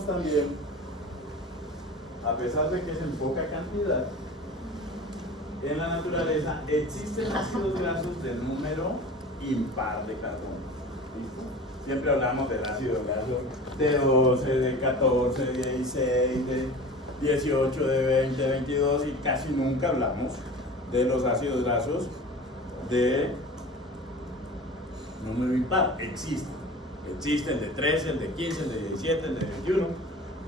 vemos también, a pesar de que es en poca cantidad, en la naturaleza existen ácidos grasos de número impar de carbono. ¿Listo? Siempre hablamos del ácido graso de 12, de 14, de 16, de 18, de 20, de 22 y casi nunca hablamos de los ácidos grasos de número impar. Existe el de 13, el de 15, el de 17, el de 21,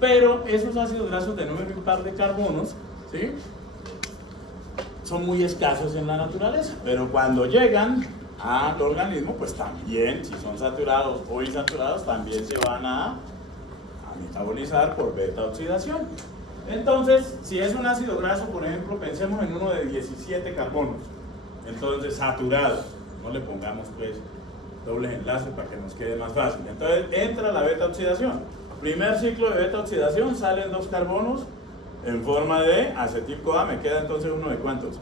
pero esos ácidos grasos de número impar de carbonos, ¿sí?, son muy escasos en la naturaleza, pero cuando llegan al organismo, pues también, si son saturados o insaturados, también se van a metabolizar por beta oxidación. Entonces, si es un ácido graso, por ejemplo, pensemos en uno de 17 carbonos, entonces saturado, no le pongamos pues dobles enlaces para que nos quede más fácil. Entonces entra la beta oxidación. Primer ciclo de beta oxidación, salen 2 carbonos en forma de acetil-CoA. Me queda entonces uno de ¿cuántos?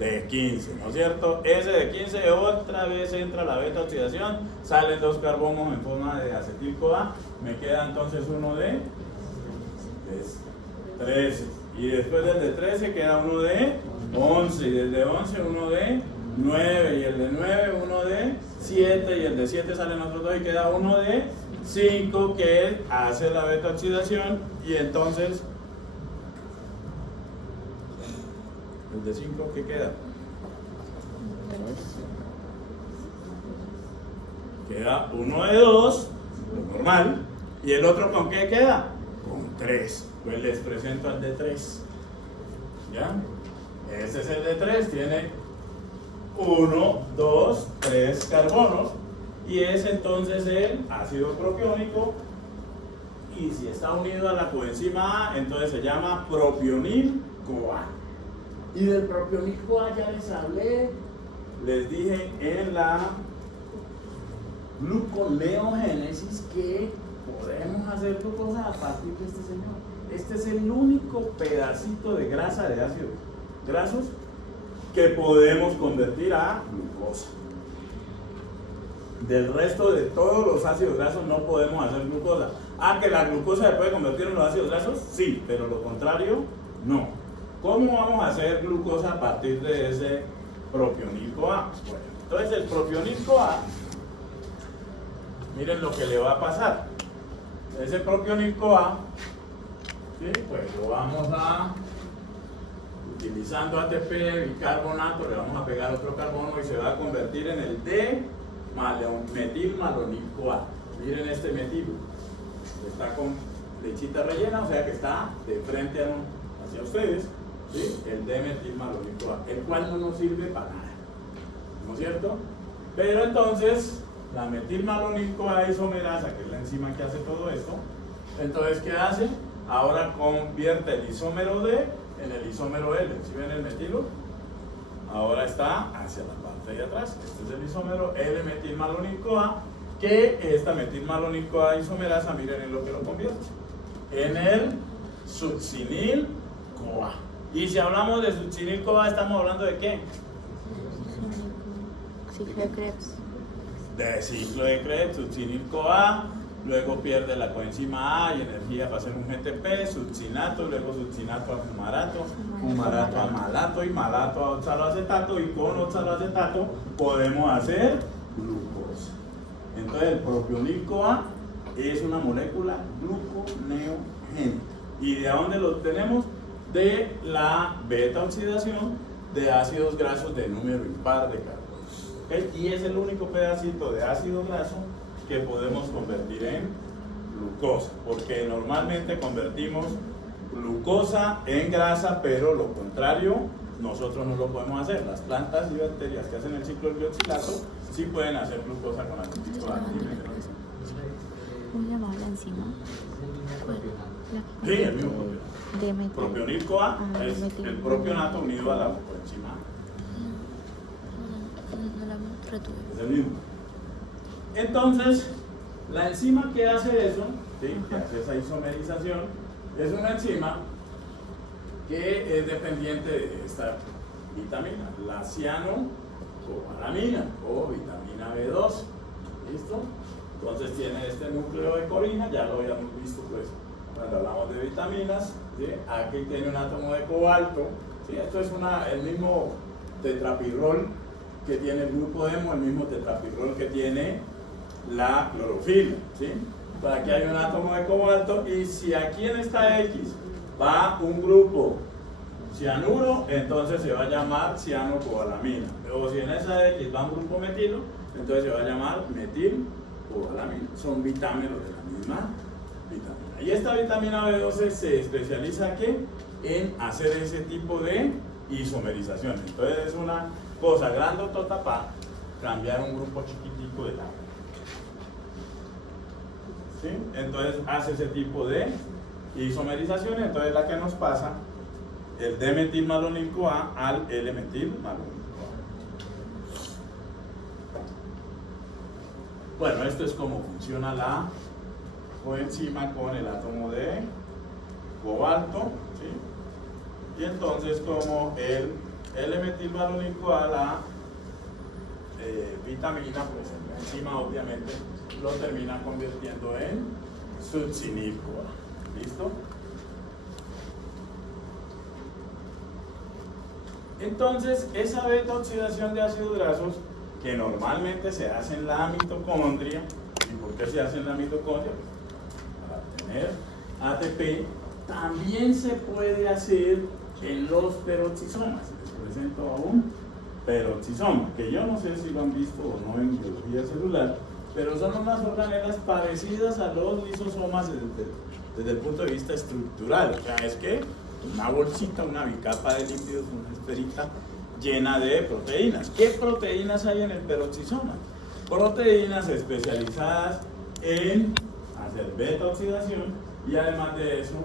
De 15, ¿no es cierto? Ese de 15 otra vez entra la beta oxidación, salen 2 carbonos en forma de acetil-CoA. Me queda entonces uno de 13. Y después del de 13 queda uno de 11. Y del de 11 uno de 9. Y el de 9 uno de 7. Y el de 7 salen otros 2 y queda uno de 5, que hace la beta oxidación. Y entonces el de 5, ¿qué queda? Queda uno de 2, lo normal. ¿Y el otro con qué queda? Con 3. Pues les presento al de 3. ¿Ya? Ese es el de 3, tiene 1, 2, 3 carbonos. Y es entonces el ácido propiónico. Y si está unido a la coenzima A, entonces se llama propionil-CoA. Y del propionil-CoA ya les hablé, les dije en la gluconeogénesis que podemos hacer glucosa a partir de este señor. Este es el único pedacito de grasa de ácidos grasos que podemos convertir a glucosa. Del resto de todos los ácidos grasos no podemos hacer glucosa. ¿Que la glucosa se puede convertir en los ácidos grasos? Sí, pero lo contrario, no. ¿Cómo vamos a hacer glucosa a partir de ese propionil-CoA? Bueno, entonces el propionil-CoA, miren lo que le va a pasar. Ese propionil-CoA, ¿sí?, pues lo vamos a, utilizando ATP, bicarbonato, le vamos a pegar otro carbono y se va a convertir en el metilmalonil-CoA. Miren este metilo, está con lechita rellena, o sea que está de frente hacia ustedes, ¿sí?, el D-metilmalonil-CoA, el cual no nos sirve para nada, ¿no es cierto? Pero entonces la metilmalonil-CoA isomerasa, que es la enzima que hace todo esto, entonces ¿qué hace? Ahora convierte el isómero D en el isómero L. ¿Sí ven el metilo? Ahora está hacia la parte de atrás. Este es el isómero L-metilmalonil-CoA, que esta metilmalonil-CoA isomerasa, miren en lo que lo convierte, en el succinil-CoA. Y si hablamos de succinil-CoA, ¿estamos hablando de qué? Ciclo de Krebs. De ciclo de Krebs, succinil-CoA, luego pierde la coenzima A y energía para hacer un GTP, succinato, luego succinato a fumarato, fumarato a malato y malato a oxaloacetato, y con oxaloacetato podemos hacer glucosa. Entonces el propionil-CoA es una molécula gluconeogénica. ¿Y de dónde lo obtenemos? De la beta oxidación de ácidos grasos de número impar de carbonos. ¿Okay? Y es el único pedacito de ácido graso que podemos convertir en glucosa, porque normalmente convertimos glucosa en grasa, pero lo contrario nosotros no lo podemos hacer. Las plantas y bacterias que hacen el ciclo del bioxilato sí pueden hacer glucosa con acetil-CoA. ¿Cómo llamaba la enzima? Sí, el mismo propionil-CoA es el propionato unido a la coenzima. No la retuve. Es el mismo. Entonces, la enzima que hace eso, ¿sí?, que hace esa isomerización, es una enzima que es dependiente de esta vitamina, la cianocobalamina o vitamina B12. ¿Listo? Entonces tiene este núcleo de corina, ya lo habíamos visto pues cuando hablamos de vitaminas, ¿sí? Aquí tiene un átomo de cobalto, ¿sí? Esto es el mismo tetrapirrol que tiene el grupo hemo, el mismo tetrapirrol que tiene la clorofila, ¿sí? Entonces aquí hay un átomo de cobalto y si aquí en esta X va un grupo cianuro, entonces se va a llamar cianocobalamina. O si en esa X va un grupo metilo, entonces se va a llamar metilcobalamina. Son vitaminas de la misma vitamina. Y esta vitamina B12 se especializa aquí en hacer ese tipo de isomerización. Entonces es una cosa grandotota para cambiar un grupo chiquitico de agua. ¿Sí? Entonces hace ese tipo de isomerización. Entonces la que nos pasa el D-metilmalonil-CoA al L-metilmalonil-CoA. Bueno, esto es como funciona la coenzima con el átomo de cobalto, ¿sí? Y entonces como el L-metilmalonil-CoA, la vitamina, pues la enzima obviamente lo termina convirtiendo en succinil-CoA. ¿Listo? Entonces, esa beta-oxidación de ácidos grasos que normalmente se hace en la mitocondria, ¿y por qué se hace en la mitocondria? Para obtener ATP, también se puede hacer en los peroxisomas. Les presento a un peroxisoma, que yo no sé si lo han visto o no en biología celular, pero son unas organelas parecidas a los lisosomas desde el punto de vista estructural. O sea, es que una bolsita, una bicapa de lípidos, una esferita llena de proteínas. ¿Qué proteínas hay en el peroxisoma? Proteínas especializadas en hacer beta-oxidación y además de eso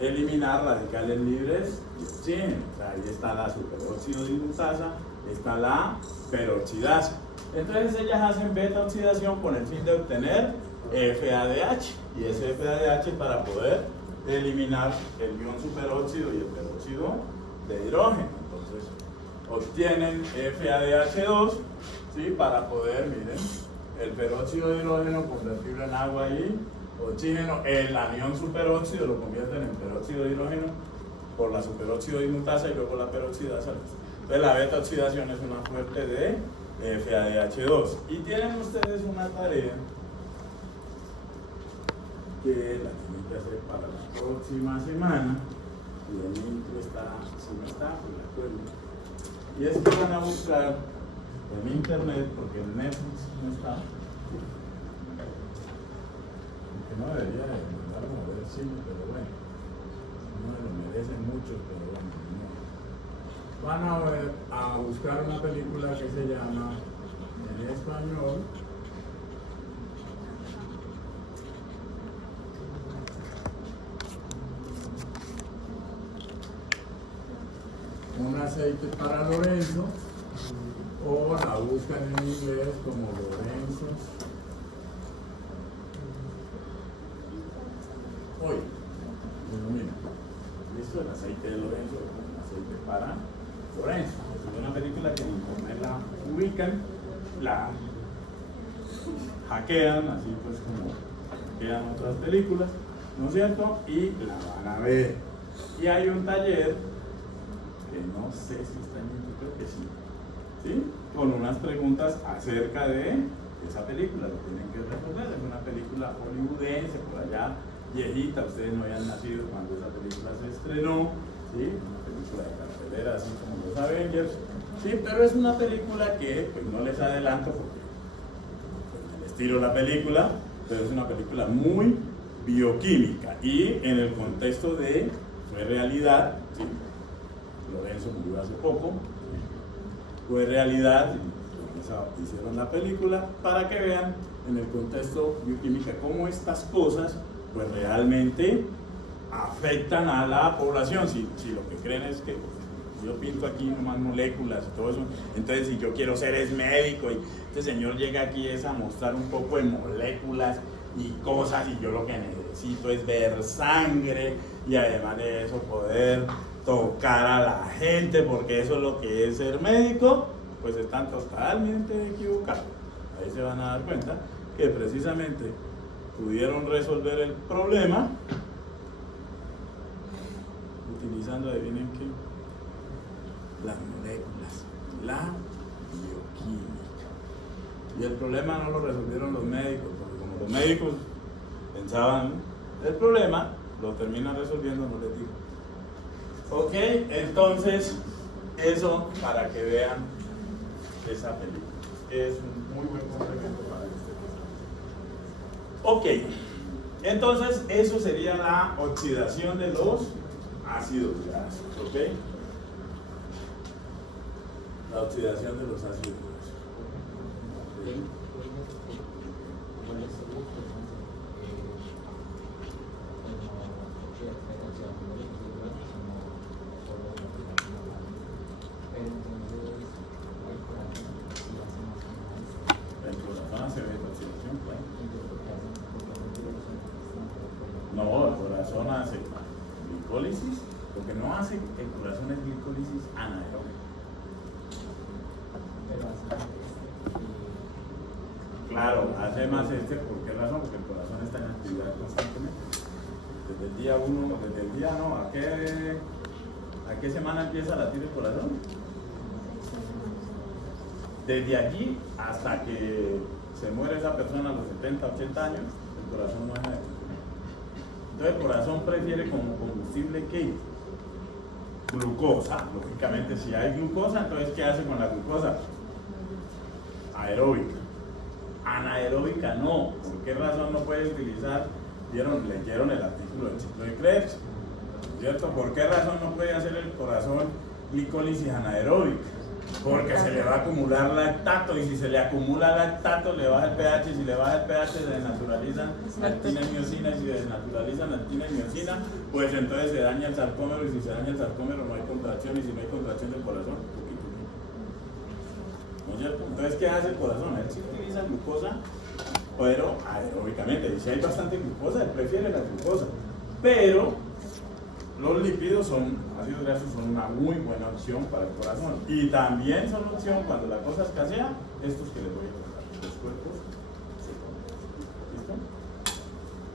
eliminar radicales libres de oxígeno. O sea, ahí está la superóxido dismutasa, está la peroxidasa. Entonces ellas hacen beta-oxidación con el fin de obtener FADH, y ese FADH para poder eliminar el ion superóxido y el peróxido de hidrógeno. Entonces obtienen FADH2, ¿sí? Para poder, miren, el peróxido de hidrógeno convertirlo en agua y oxígeno, el anión superóxido lo convierten en peróxido de hidrógeno por la superóxido dismutasa y luego la peroxidasa. Entonces la beta oxidación es una fuente de FADH2. Y tienen ustedes una tarea que la tienen que hacer para la próxima semana, y el link está, si no está, pues la acuerdo. Y es que van a buscar en internet, porque en Netflix no está, que no debería de mandar como ver cine, pero bueno, no me lo merecen muchos, pero bueno, no. Van a buscar una película que se llama, en español, Un aceite para Lorenzo, o la buscan en inglés como Lorenzo's Oil. Bueno, mira, listo, el aceite de Lorenzo es un aceite para Lorenzo. Es una película que en internet la ubican, la hackean, así pues como hackean otras películas, ¿no es cierto? Y la van a ver. Y hay un taller que no sé si está en YouTube, creo que sí, ¿sí? Con unas preguntas acerca de esa película, lo tienen que responder. Es una película hollywoodense, por allá viejita, ustedes no habían nacido cuando esa película se estrenó, ¿sí? Una película de cartelera, así como los Avengers, ¿sí? Pero es una película que, pues no les adelanto porque pues, el estilo de la película, pero es una película muy bioquímica y en el contexto de fue realidad, ¿sí? Lorenzo murió hace poco, fue realidad, hicieron la película para que vean en el contexto bioquímica cómo estas cosas pues realmente afectan a la población. Si lo que creen es que yo pinto aquí nomás moléculas y todo eso, entonces si yo quiero ser es médico y este señor llega aquí es a mostrar un poco de moléculas y cosas y yo lo que necesito es ver sangre y además de eso poder tocar a la gente porque eso es lo que es ser médico, pues están totalmente equivocados. Ahí se van a dar cuenta que precisamente pudieron resolver el problema utilizando, adivinen qué, las moléculas, la bioquímica. Y el problema no lo resolvieron los médicos, porque como los médicos pensaban el problema, lo terminan resolviendo, no les digo. Ok, entonces, eso para que vean esa película. Es un muy buen complemento para este. Ok, entonces eso sería la oxidación de los ácidos grasos. Ok, la oxidación de los ácidos grasos. ¿Sí? El corazón hace oxidación, claro. No, el corazón hace glicólisis. Lo que no hace el corazón es glicólisis anaeróbica. Claro, hace más ¿por qué razón? Porque el corazón está en actividad constantemente. Desde el día 1, desde el día no, ¿a qué semana empieza a latir el corazón? Desde allí hasta que se muere esa persona a los 70, 80 años, el corazón no deja de funcionar. Entonces el corazón prefiere como combustible ¿qué? Glucosa. Lógicamente si hay glucosa, entonces ¿qué hace con la glucosa? Aeróbica. Anaeróbica no. ¿Por qué razón no puede utilizar? Leyeron el artículo del ciclo de Krebs, ¿cierto? ¿Por qué razón no puede hacer el corazón glicólisis anaeróbica? Porque se le va a acumular lactato, y si se le acumula lactato le baja el pH, y si le baja el pH se desnaturalizan actina y miocina, y si se desnaturalizan actina y miocina, pues entonces se daña el sarcómero, y si se daña el sarcómero no hay contracción, y si no hay contracción del corazón, ¿no es cierto? Entonces, ¿qué hace el corazón? Él sí utiliza glucosa, pero aeróbicamente, y si hay bastante glucosa, él prefiere la glucosa, pero los lípidos ácidos grasos son una muy buena opción para el corazón, y también son opción cuando la cosa escasea, estos que les voy a contar, los cuerpos cetónicos. ¿Listo?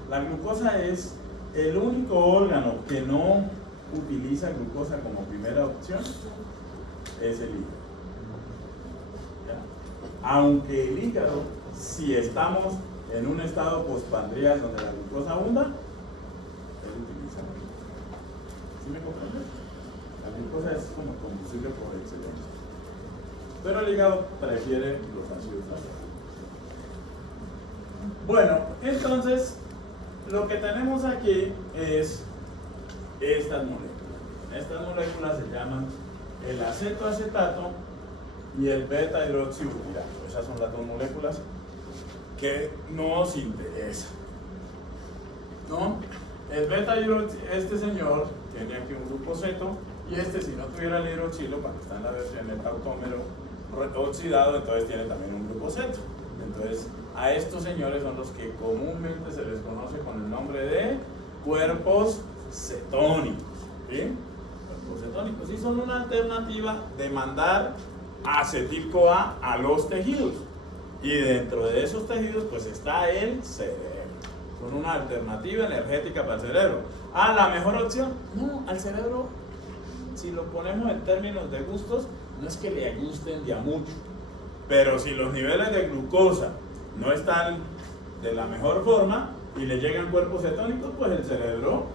La glucosa es el único órgano que no utiliza glucosa como primera opción, es el hígado. ¿Ya? Aunque el hígado, si estamos en un estado postpandrial donde la glucosa abunda, él utiliza la glucosa. ¿Sí me comprenden? La glucosa es como combustible por excelencia. Pero el hígado prefiere los ácidos grasos. Bueno, entonces, lo que tenemos aquí es estas moléculas. Estas moléculas se llaman el acetoacetato y el beta-hidroxiurutirato. Esas son las dos moléculas que nos interesan, ¿no? El este señor tiene aquí un grupo ceto, y si no tuviera el hidroxilo, cuando está en la versión del tautómero oxidado, entonces tiene también un grupo ceto. Entonces, a estos señores son los que comúnmente se les conoce con el nombre de cuerpos cetónicos, ¿sí? Cuerpos cetónicos, y son una alternativa de mandar acetil-CoA a los tejidos, y dentro de esos tejidos pues está el cerebro. Son una alternativa energética para el cerebro. ¿La mejor opción? No, al cerebro, si lo ponemos en términos de gustos, no es que le gusten de a mucho, pero si los niveles de glucosa no están de la mejor forma y le llegan cuerpos cetónicos, pues el cerebro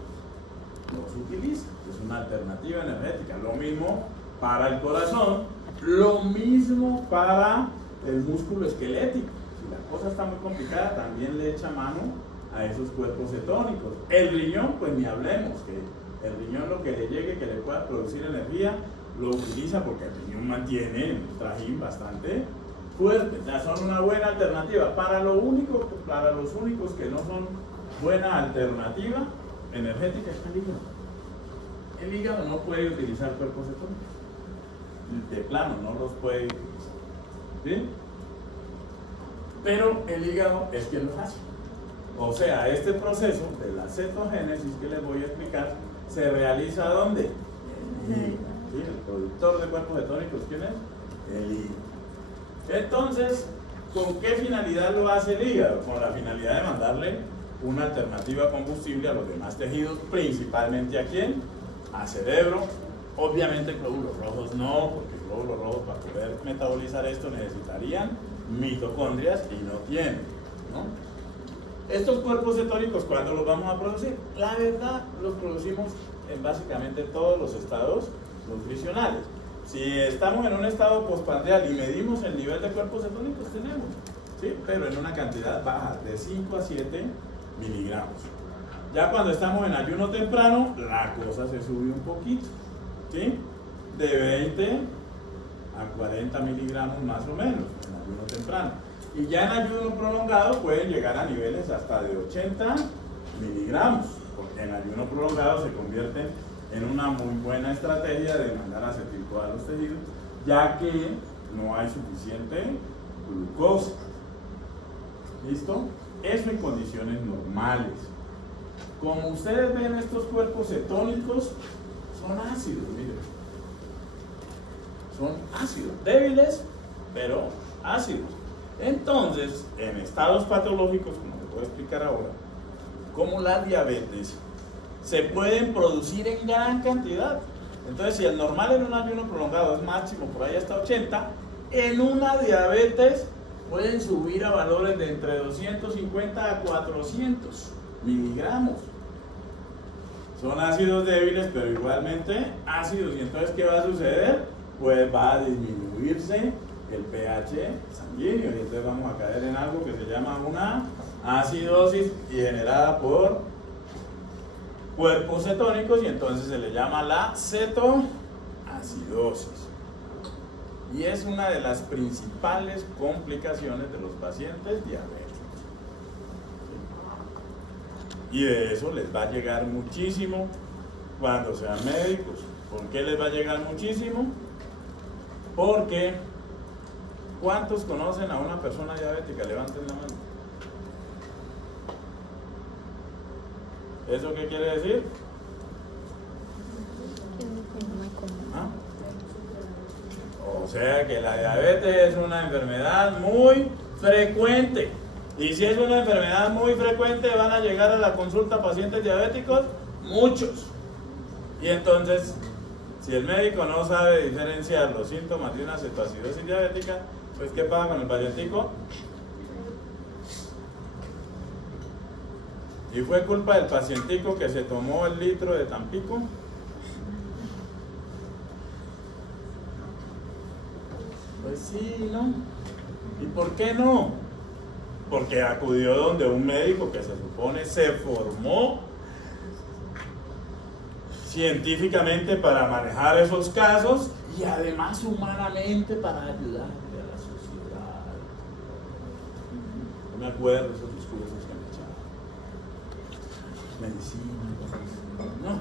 los utiliza. Es una alternativa energética. Lo mismo para el corazón, lo mismo para el músculo esquelético. Si la cosa está muy complicada, también le echa mano a esos cuerpos cetónicos. El riñón, pues ni hablemos, que el riñón lo que le llegue, que le pueda producir energía, lo utiliza, porque el riñón mantiene un trajín bastante fuerte. O sea, son una buena alternativa. Para los únicos que no son buena alternativa energética es el hígado. El hígado no puede utilizar cuerpos cetónicos. De plano, no los puede utilizar. ¿Sí? Pero el hígado es quien los hace. O sea, este proceso de la cetogénesis que les voy a explicar se realiza ¿dónde? En el hígado. ¿Sí? El productor de cuerpos cetónicos, ¿quién es? El hígado. Entonces, ¿Con qué finalidad lo hace el hígado? Con la finalidad de mandarle una alternativa combustible a los demás tejidos, principalmente ¿a quién? A cerebro. Obviamente glóbulos rojos no, porque glóbulos rojos para poder metabolizar esto necesitarían mitocondrias y no tienen, ¿no? Estos cuerpos cetónicos, ¿cuándo los vamos a producir? La verdad, los producimos en básicamente todos los estados nutricionales. Si estamos en un estado postprandial y medimos el nivel de cuerpos cetónicos, tenemos, ¿sí? Pero en una cantidad baja, de 5 a 7 miligramos. Ya cuando estamos en ayuno temprano, la cosa se sube un poquito, ¿sí? De 20 a 40 miligramos más o menos en ayuno temprano. Y ya en ayuno prolongado pueden llegar a niveles hasta de 80 miligramos, porque en ayuno prolongado se convierten en una muy buena estrategia de mandar acetil-CoA a los tejidos, ya que no hay suficiente glucosa. ¿Listo? Eso en condiciones normales. Como ustedes ven, estos cuerpos cetónicos son ácidos, miren. Son ácidos, débiles, pero ácidos. Entonces, en estados patológicos, como les voy a explicar ahora, como la diabetes, se pueden producir en gran cantidad. Entonces, si el normal en un ayuno prolongado es máximo por ahí hasta 80, en una diabetes pueden subir a valores de entre 250 a 400 miligramos. Son ácidos débiles, pero igualmente ácidos. Y entonces, ¿qué va a suceder? Pues va a disminuirse el pH sanguíneo. Y entonces vamos a caer en algo que se llama una acidosis y generada por cuerpos cetónicos, y entonces se le llama la cetoacidosis. Y es una de las principales complicaciones de los pacientes diabéticos. Y de eso les va a llegar muchísimo cuando sean médicos. ¿Por qué les va a llegar muchísimo? Porque ¿cuántos conocen a una persona diabética? Levanten la mano. ¿Eso qué quiere decir? ¿Ah? O sea que la diabetes es una enfermedad muy frecuente. Y si es una enfermedad muy frecuente, van a llegar a la consulta pacientes diabéticos, muchos. Y entonces, si el médico no sabe diferenciar los síntomas de una cetoacidosis diabética, pues ¿qué pasa con el pacientico? ¿Y fue culpa del pacientico que se tomó el litro de Tampico? Pues sí, ¿no? ¿Y por qué no? Porque acudió donde un médico que se supone se formó científicamente para manejar esos casos y además humanamente para ayudar a la sociedad. No me acuerdo esos discursos que me echaban. Medicina, no.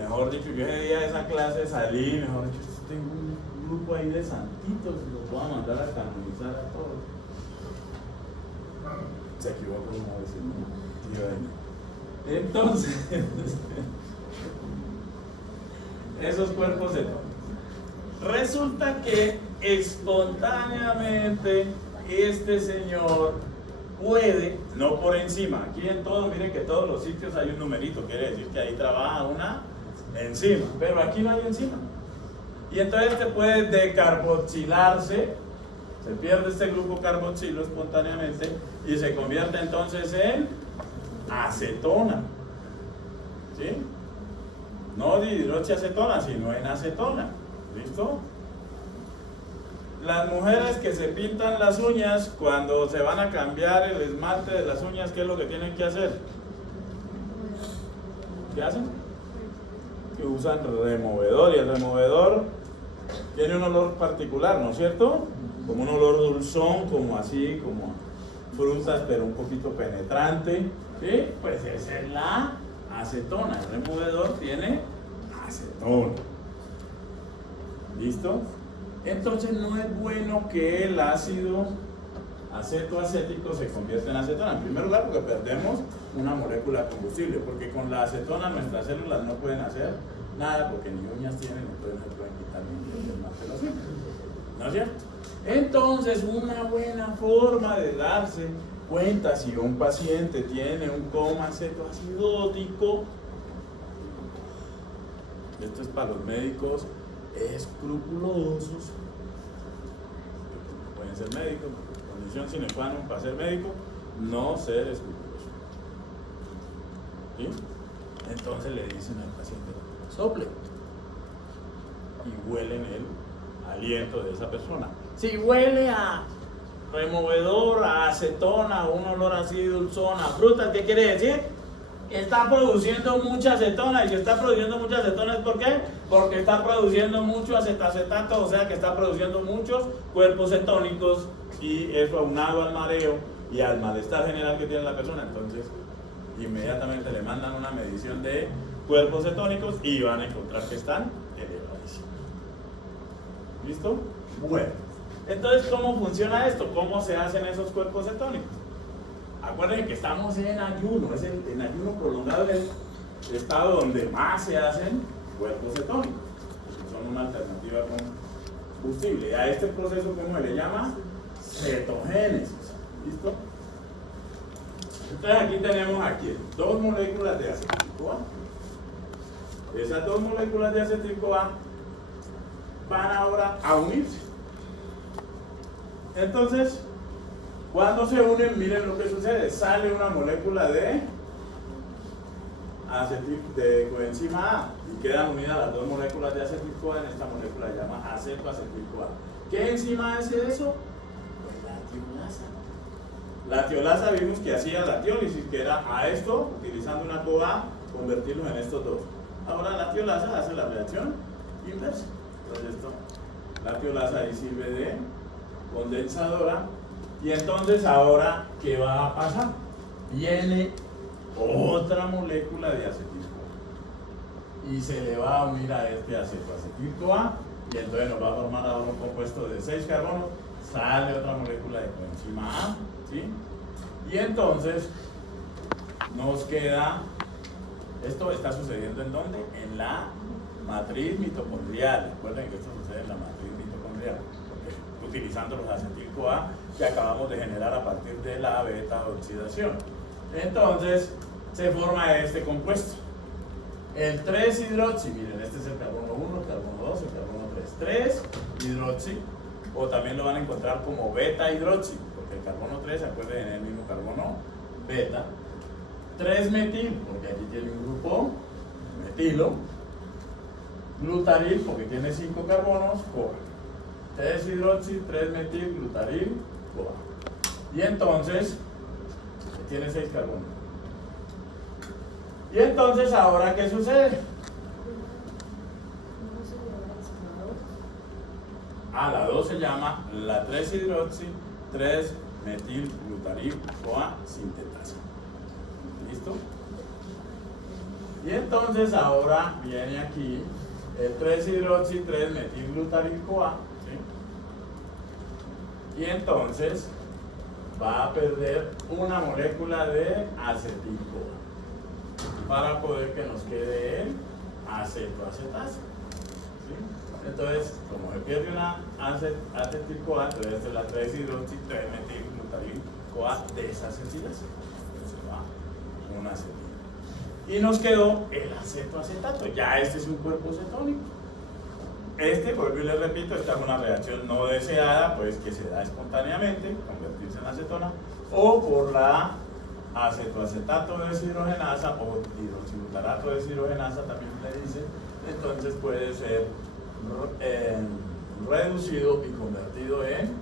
Mejor dicho, yo ese día de esa clase salí, mejor dicho, tengo un grupo ahí de santitos y los voy a mandar a canonizar a todos. Se equivocó una vez, ¿no? Entonces, esos cuerpos cetónicos. Resulta que espontáneamente este señor puede, no por encima, aquí en todo, miren que en todos los sitios hay un numerito, quiere decir que ahí trabaja una enzima, pero aquí no hay enzima. Y entonces este puede decarboxilarse, se pierde este grupo carboxilo espontáneamente y se convierte entonces en acetona, ¿sí? No dihidroxiacetona, sino en acetona. ¿Listo? Las mujeres que se pintan las uñas, cuando se van a cambiar el esmalte de las uñas, ¿qué es lo que tienen que hacer? ¿Qué hacen? Que usan removedor, y el removedor tiene un olor particular, ¿no es cierto? Como un olor dulzón, como así, como frutas, pero un poquito penetrante, ¿sí? Pues esa es la acetona. El removedor tiene acetona. ¿Listo? Entonces no es bueno que el ácido acetoacético se convierta en acetona. En primer lugar, porque perdemos una molécula combustible, porque con la acetona nuestras células no pueden hacer nada, porque ni uñas tienen, entonces no pueden quitar ni el esmalte de las uñas. ¿No es cierto? Entonces, una buena forma de darse cuenta si un paciente tiene un coma cetoacidótico, esto es para los médicos escrupulosos, pueden ser médicos, condición sine qua non para ser médico, no ser escrupuloso. ¿Sí? Entonces le dicen al paciente, sople, y huelen el aliento de esa persona. Si huele a removedor, a acetona, a un olor así dulzón, a frutas, ¿qué quiere decir? Está produciendo mucha acetona, y si está produciendo mucha acetona, ¿es por qué? Porque está produciendo mucho acetato, o sea que está produciendo muchos cuerpos cetónicos, y eso aunado al mareo y al malestar general que tiene la persona, entonces inmediatamente le mandan una medición de cuerpos cetónicos y van a encontrar que están elevadísimos. ¿Listo? Bueno, entonces, ¿cómo funciona esto? ¿Cómo se hacen esos cuerpos cetónicos? Acuérdense que estamos en ayuno, en ayuno prolongado, es el estado donde más se hacen cuerpos cetónicos, porque son una alternativa con combustible. A este proceso, ¿cómo se le llama? Cetogénesis. ¿Listo? Entonces aquí tenemos dos moléculas de acetil-CoA. Esas dos moléculas de acetil-CoA van ahora a unirse. Entonces, cuando se unen, miren lo que sucede. Sale una molécula de coenzima A y quedan unidas las dos moléculas de acetil-CoA en esta molécula que se llama acetoacetil-CoA. ¿Qué enzima es eso? Pues la tiolasa. La tiolasa vimos que hacía la tiólisis, que era a esto, utilizando una CoA, convertirlos en estos dos. Ahora la tiolasa hace la reacción inversa. Entonces la tiolasa ahí sirve de condensadora. Y entonces ahora, ¿qué va a pasar? Viene otra molécula de acetil-CoA y se le va a unir a este acetoacetil-CoA, y entonces nos va a formar ahora un compuesto de 6 carbonos. Sale otra molécula de coenzima A, ¿sí? Y entonces nos queda, esto está sucediendo ¿en dónde? En la matriz mitocondrial. Recuerden que esto sucede en la matriz mitocondrial, porque utilizando los acetil-CoA que acabamos de generar a partir de la beta oxidación. Entonces se forma este compuesto, el 3-hidroxi. Miren, este es el carbono 1, el carbono 2, el carbono 3, 3-hidroxi, o también lo van a encontrar como beta-hidroxi, porque el carbono 3, acuérdense, en el mismo carbono beta. 3-metil, porque aquí tiene un grupo metilo. Glutaril, porque tiene 5 carbonos, CoA. 3-hidroxi, 3-metil, glutaril, CoA. Y entonces tiene 6 carbonos. Y entonces, ¿ahora qué sucede? La 2 se llama la 3-hidroxi, 3-metil, glutaril, CoA sintetasa. ¿Listo? Y entonces ahora viene aquí el 3-hidroxi, 3-metil, glutaril, CoA. ¿Sí? Y entonces va a perder una molécula de acetil-CoA para poder que nos quede el acetoacetasa. ¿Sí? Entonces, como se pierde una acetil-CoA, entonces esta es la 3-hidroxi, 3-metil, glutaril, CoA desacetilasa. Entonces va una acetil. Y nos quedó el acetoacetato. Ya este es un cuerpo cetónico. Este, vuelvo y les repito, esta es una reacción no deseada, pues que se da espontáneamente, convertirse en acetona, o por la acetoacetato deshidrogenasa o hidroxibutarato deshidrogenasa también le dice. Entonces puede ser reducido y convertido en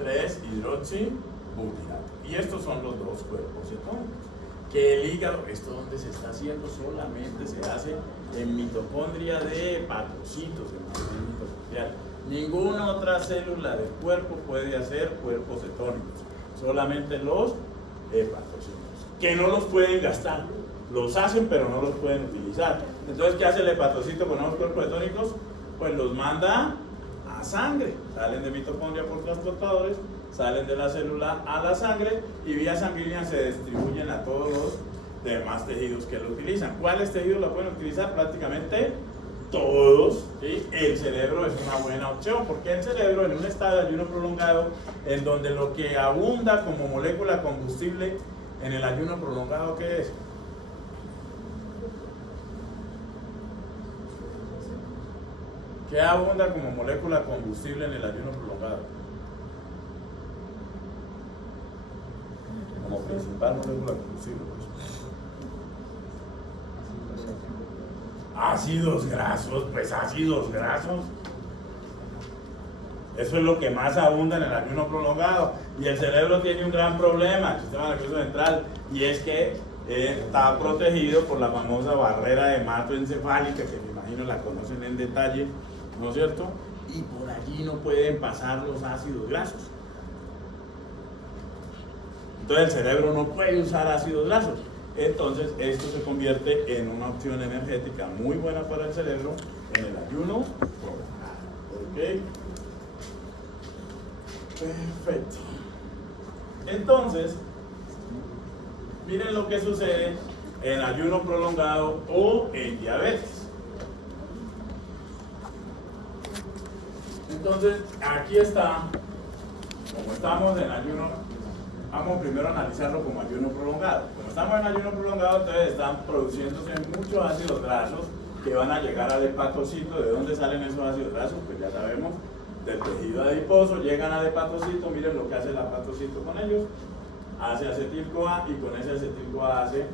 3-hidroxibutirato. Y estos son los dos cuerpos cetónicos. Que el hígado, esto donde se está haciendo, solamente se hace en mitocondria de hepatocitos, en matriz mitocondrial. Ninguna otra célula del cuerpo puede hacer cuerpos cetónicos, solamente los hepatocitos, que no los pueden gastar, los hacen pero no los pueden utilizar. Entonces, ¿qué hace el hepatocito con los cuerpos cetónicos? Pues los manda a sangre, salen de mitocondria por transportadores, salen de la célula a la sangre y vía sanguínea se distribuyen a todos los demás tejidos que lo utilizan. ¿Cuáles tejidos lo pueden utilizar? Prácticamente todos, ¿sí? El cerebro es una buena opción, porque el cerebro en un estado de ayuno prolongado, en donde lo que abunda como molécula combustible en el ayuno prolongado, ¿qué es? ¿Qué abunda como molécula combustible en el ayuno prolongado? Como principal molécula combustible, pues. Ácidos grasos, pues ácidos grasos. Eso es lo que más abunda en el ayuno prolongado. Y el cerebro tiene un gran problema, el sistema nervioso central, y es que está protegido por la famosa barrera hematoencefálica, que me imagino la conocen en detalle, ¿no es cierto? Y por allí no pueden pasar los ácidos grasos. Entonces el cerebro no puede usar ácidos grasos. Entonces esto se convierte en una opción energética muy buena para el cerebro en el ayuno prolongado. ¿Ok? Perfecto. Entonces, miren lo que sucede en ayuno prolongado o en diabetes. Entonces, aquí está, como estamos en ayuno, vamos primero a analizarlo como ayuno prolongado. Como estamos en ayuno prolongado, entonces están produciéndose muchos ácidos grasos que van a llegar al hepatocito. ¿De dónde salen esos ácidos grasos? Pues ya sabemos, del tejido adiposo, llegan al hepatocito. Miren lo que hace el hepatocito con ellos. Hace acetil-CoA y con ese acetil-CoA hace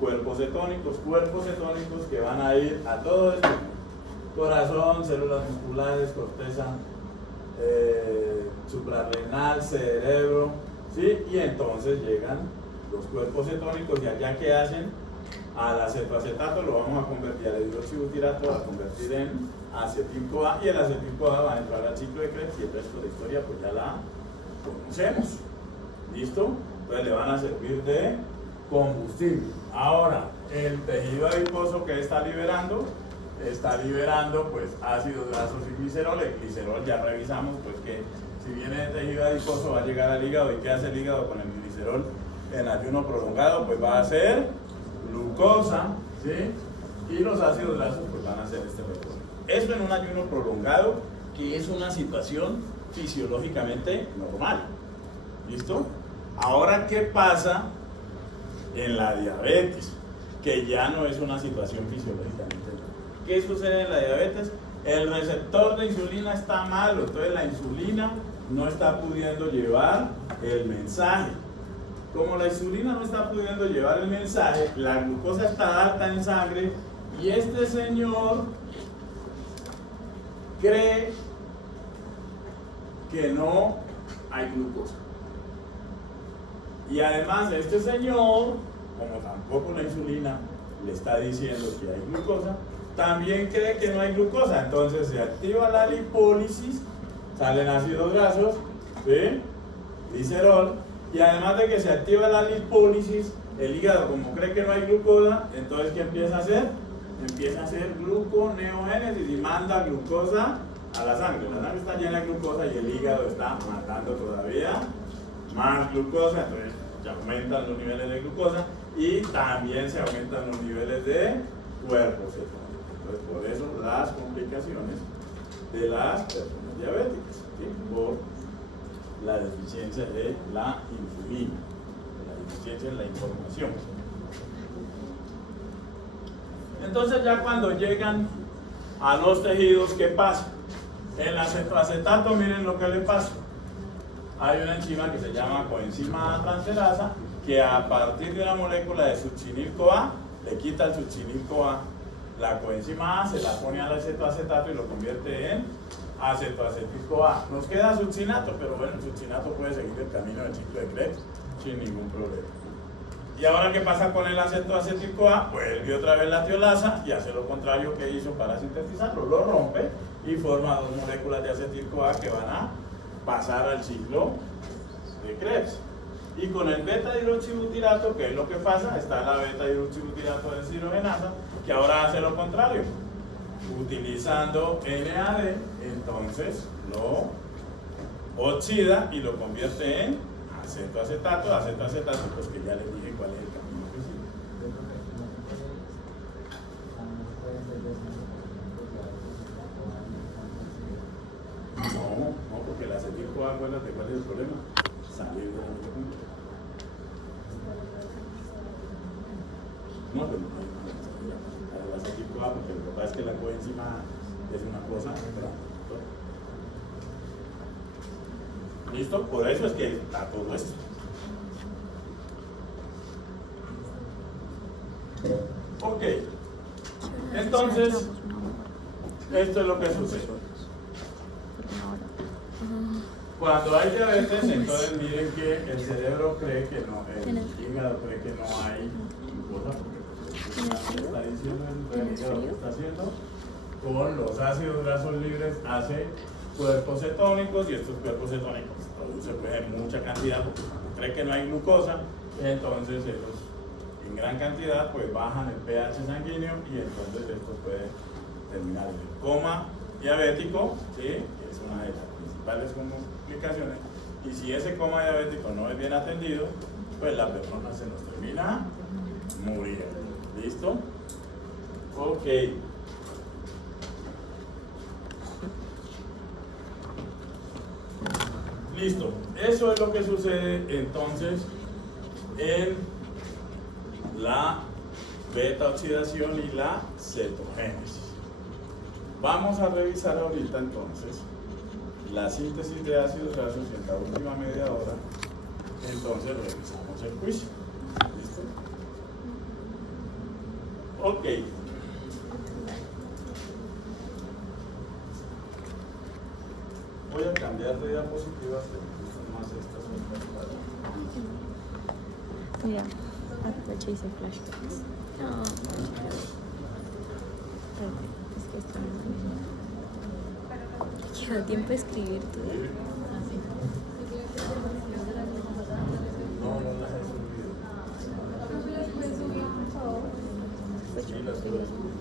cuerpos cetónicos que van a ir a todo esto: corazón, células musculares, corteza suprarrenal, cerebro, ¿sí? Y entonces llegan los cuerpos cetónicos, y allá ¿qué hacen? Al acetoacetato lo vamos a convertir, al hidroxibutirato a convertir en acetil-CoA, y el acetil-CoA va a entrar al ciclo de Krebs, y el resto de la historia pues ya la conocemos. ¿Listo? Entonces le van a servir de combustible. Ahora, el tejido adiposo que está liberando pues ácidos grasos y glicerol. El glicerol ya revisamos pues que si viene de tejido adiposo va a llegar al hígado. ¿Y qué hace el hígado con el glicerol en ayuno prolongado? Pues va a ser glucosa, ¿sí? Y los ácidos grasos pues van a ser este retorno. Eso en un ayuno prolongado, que es una situación fisiológicamente normal. ¿Listo? Ahora, ¿qué pasa en la diabetes? Que ya no es una situación fisiológicamente normal. ¿Qué sucede en la diabetes? El receptor de insulina está malo, entonces la insulina no está pudiendo llevar el mensaje. Como la insulina no está pudiendo llevar el mensaje, la glucosa está alta en sangre, y este señor cree que no hay glucosa. Y además este señor, como tampoco la insulina le está diciendo que hay glucosa, también cree que no hay glucosa. Entonces se activa la lipólisis, salen ácidos grasos, ¿sí? Glicerol, y además de que se activa la lipólisis, el hígado, como cree que no hay glucosa, entonces ¿qué empieza a hacer? Empieza a hacer gluconeogénesis y manda glucosa a la sangre. La sangre está llena de glucosa y el hígado está mandando todavía más glucosa, entonces se aumentan los niveles de glucosa y también se aumentan los niveles de cuerpos cetónicos. Entonces, por eso las complicaciones de las personas diabéticas, ¿sí? Por la deficiencia de la insulina, la deficiencia en la información. Entonces, ya cuando llegan a los tejidos, ¿qué pasa? El acetoacetato, miren lo que le pasa. Hay una enzima que se llama coenzima transferasa, que a partir de una molécula de succinil-CoA le quita el succinil-CoA. La coenzima A se la pone al acetoacetato y lo convierte en acetoacetil-CoA. Nos queda succinato, pero bueno, el succinato puede seguir el camino del ciclo de Krebs sin ningún problema. ¿Y ahora qué pasa con el acetoacetil-CoA? Vuelve otra vez la tiolasa y hace lo contrario que hizo para sintetizarlo, lo rompe y forma dos moléculas de acetil-CoA que van a pasar al ciclo de Krebs. Y con el beta-hidroxibutirato, ¿qué es lo que pasa? Está la beta-hidroxibutirato de deshidrogenasa, que ahora hace lo contrario. Utilizando NAD, entonces lo oxida y lo convierte en acetoacetato. Acetoacetato, pues que ya les dije cuál es el camino que sigue. acuérdate cuál es el problema. Salir de ese punto. No, pero no hay necesidad. Ahora vas aquí porque lo que pasa es que la coenzima es una cosa grande. ¿Listo? Por eso es que está todo esto. Ok. Entonces, esto es lo que sucede. Cuando hay diabetes, entonces miren que el cerebro cree que no, el hígado cree que no hay glucosa, porque pues, está diciendo el hígado que está haciendo con los ácidos grasos libres, hace cuerpos cetónicos y estos cuerpos cetónicos producen pues, en mucha cantidad, porque cuando cree que no hay glucosa, entonces ellos en gran cantidad pues bajan el pH sanguíneo y entonces esto puede terminar en el coma diabético, ¿sí? Que es una de las principales complicaciones, y si ese coma diabético no es bien atendido, pues la persona se nos termina muriendo. ¿Listo? Ok. Listo. Eso es lo que sucede entonces en la beta oxidación y la cetogénesis. Vamos a revisar ahorita entonces la síntesis de ácidos grasos en la última media hora. Entonces revisamos el juicio. ¿Listo? Ok. Voy a cambiar de diapositivas, que me gustan más estas otras. Mira, aproveché y hice flashbacks. No, es que esto no me queda tiempo de escribir tú. No, no las he subido. Sí, las he subido.